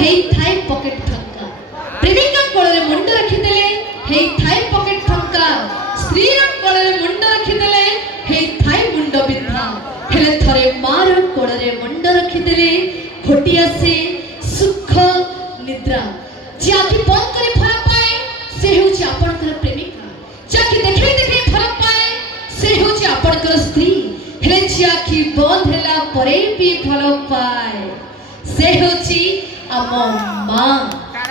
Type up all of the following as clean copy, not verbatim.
हेई Thai pocket ठंका प्रेमिका कोଳରେ मुंड रखिदेले हेई Thai pocket ठंका स्त्री कोଳରେ मुंड रखिदेले हेई थाई मुंड बिंधा हेले थरे मार कोଳରେ मुंड रखिदेले घोटिया से सुख निद्रा जे आखि बंद करे फल पाए से होची आपनकर प्रेमिका जे आखि देखै देखै फल पाए से होची आपनकर स्त्री हेले जे आखि बंद हैला परे भी फल पाए से होची आम मां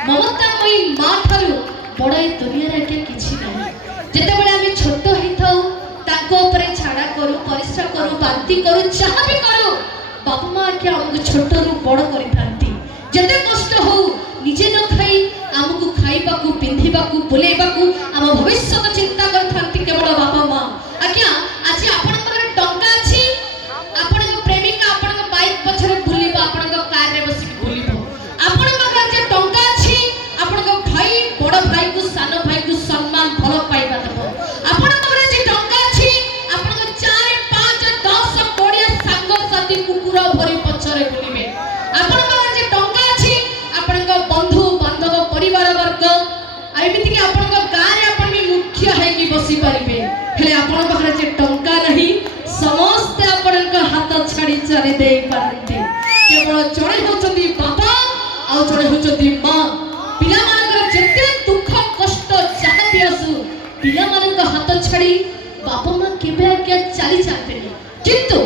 ममतामयी मां ठारू बड़ ए दुनिया रे के किछि नाही जेते बडे आमे छोट हेई थाउ ताको ऊपर छाड़ा करू परिश्रा करू बांती करू चाहा भी करू बापा मां के हमको छोट रु बड़ करि थांती जेते कष्ट हो निजे न खाई हमको खाइबा को पिंधिबा को बुलेबा को हम भविष्य को चिंता कर थांती केवल बापा मां आज्ञा आज आपण पर टंका अछि आपण को प्रेमिका आपण को बाइक पछरे बुलिबा आपण को कार रे बसी बुलिबो आपण पर जे टंका अछि आपण को भाई बड़ भाई को सानो भाई को सम्मान भलो पाइबा दबो आपण पर जे टंका अछि आपण को 4 5 10 कोड़िया संग साथी कुकुरा भरी पछरे बुलिबे आपण पर जे टंका अछि आपण को बंधु बांधव परिवार वर्ग आइमिति कि आपण को गां रे आपण भी मुख्य है कि बसी परिबे हेले आपण पाखरे जे टंका नहीं समस्त आपण को हाथ छाड़ी चली दे पारंती केवल जड़े होचंदी बाबा आ जड़े होचंदी मां पिला मानकर जेते दुख कष्ट जहां भी आसु पिला मानकर हाथ छाड़ी बाबा मां केबे आके चली जाते किंतु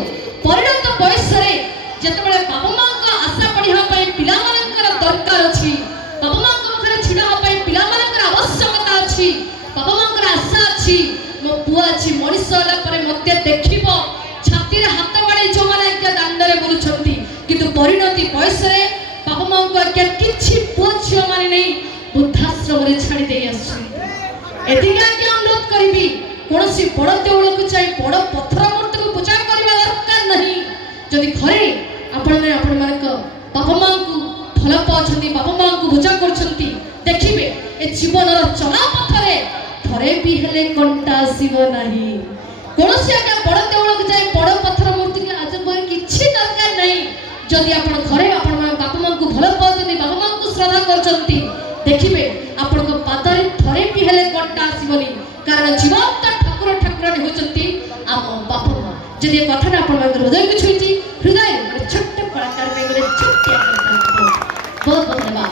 परिणत बयस रे जते बेले बाबा मां को आशा पढ़िया पई पिला मानकर दरकार अछि बाबा मां को पाखरे छिड़ा पई पिला मानकर आवश्यकता अछि बाबा मां को आशा अछि मो पुआ अछि मनिष होला परे मते देखिबो छाती रे हाथ बाडे जो माने के दांड रे बुलुछंती किंतु परिणति बयस रे बाबा मां को के किछि पुछियो माने नै वृद्धाश्रम रे छाड़ी दे आछी एतिका के अनुरोध करबी कोनसी बड़ देउल को चाहि बड़ पत्थर मूर्ति को पूजा करबा दरकार नहीं जदि घरे आपण मान बापा मां को फल पाछंती बापा मां को पूजा करछंती देखिबे ए जीवन रो चला पथरे थरे भी हेले कंटा आसीबो नहीं कोनसी आका बड़ देउल को चाहि बड़ पत्थर मूर्ति के आज पर किछि दरकार नहीं जदि आपण घरे आपण बापा मां को भल पाछंती बापा मां को श्रद्धा करछंती देखिबे आपण को पादरे थरे भी हेले कंटा आसीबोनी कारण जीवंत ठाकुर ठाकुरानी होचंती आम बापा मां जदि ए कथा आपण हृदय को छुईती हृदय छोटे कलाकार में छोटे बहुत बहुत धन्यवाद।